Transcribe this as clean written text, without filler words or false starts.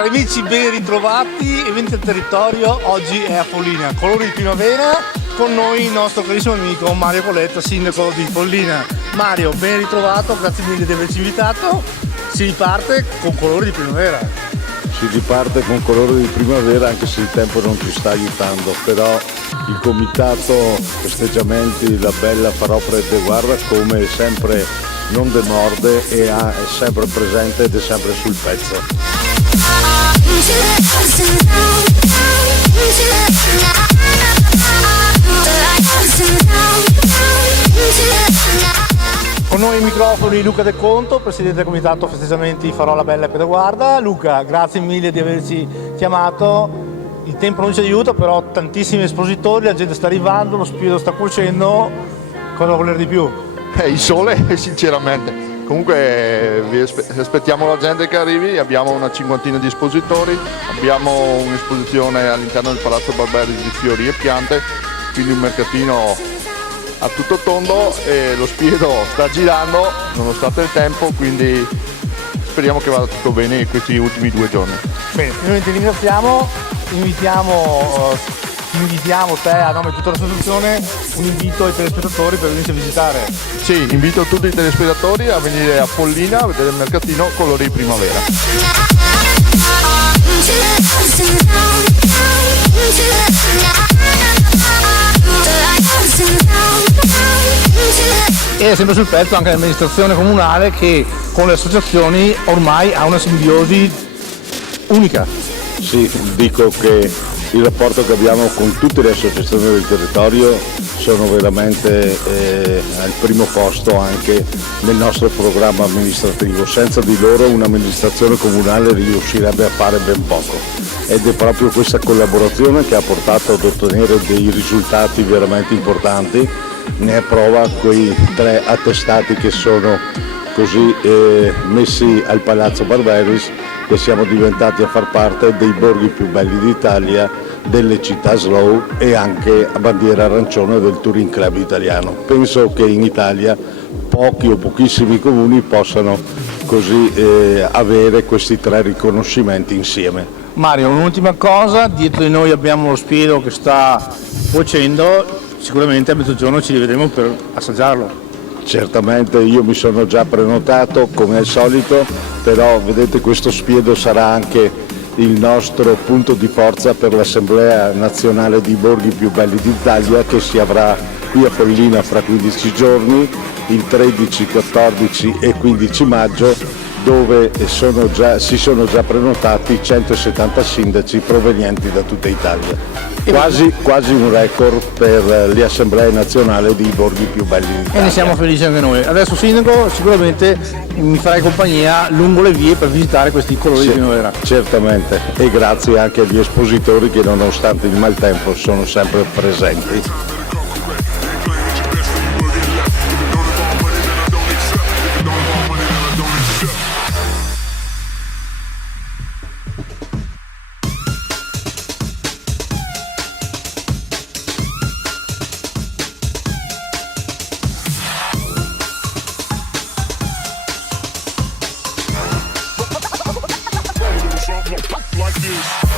Cari amici, ben ritrovati, eventi al territorio, oggi è a Follina, colori di primavera, con noi il nostro carissimo amico Mario Coletta, sindaco di Follina. Mario, ben ritrovato, grazie mille di averci invitato, si riparte con colori di primavera. Si riparte con colori di primavera anche se il tempo non ci sta aiutando, però il comitato festeggiamenti La Bella farò guarda come sempre non demorde e è sempre presente ed è sempre sul pezzo. Con noi ai microfoni Luca De Conto, presidente del comitato festeggiamenti Farò la Bella e Pedaguarda. Luca, grazie mille di averci chiamato. Il tempo non ci aiuta, però tantissimi espositori, la gente sta arrivando, lo spirito sta cuocendo. Cosa voler di più? Il sole, sinceramente. Comunque vi aspettiamo la gente che arrivi, abbiamo una cinquantina di espositori, abbiamo un'esposizione all'interno del Palazzo Barberi di fiori e piante, quindi un mercatino a tutto tondo e lo spirito sta girando nonostante il tempo, quindi speriamo che vada tutto bene questi ultimi 2 giorni. Bene, noi ti ringraziamo, invitiamo te a nome di tutta l'associazione, un invito ai telespettatori per venirci a visitare. Sì, invito tutti i telespettatori a venire a Follina a vedere il mercatino colori di primavera. E è sempre sul pezzo anche l'amministrazione comunale che con le associazioni ormai ha una simbiosi unica. Sì, dico che il rapporto che abbiamo con tutte le associazioni del territorio sono veramente al primo posto anche nel nostro programma amministrativo. Senza di loro un'amministrazione comunale riuscirebbe a fare ben poco ed è proprio questa collaborazione che ha portato ad ottenere dei risultati veramente importanti. Ne è prova quei 3 attestati che sono così messi al Palazzo Barberis, che siamo diventati a far parte dei borghi più belli d'Italia, delle città slow e anche a bandiera arancione del Touring Club italiano. Penso che in Italia pochi o pochissimi comuni possano così avere questi 3 riconoscimenti insieme. Mario, un'ultima cosa, dietro di noi abbiamo lo spiro che sta cuocendo, sicuramente a mezzogiorno ci rivedremo per assaggiarlo. Certamente, io mi sono già prenotato come al solito, però vedete questo spiedo sarà anche il nostro punto di forza per l'Assemblea Nazionale di Borghi più belli d'Italia che si avrà qui a Follina fra 15 giorni, il 13, 14 e 15 maggio, dove si sono già prenotati 170 sindaci provenienti da tutta Italia. Quasi un record per le assemblee nazionali dei borghi più belli d'Italia. E ne siamo felici anche noi. Adesso sindaco sicuramente mi farai compagnia lungo le vie per visitare questi colori di primavera. Certamente, e grazie anche agli espositori che nonostante il maltempo sono sempre presenti. Like this.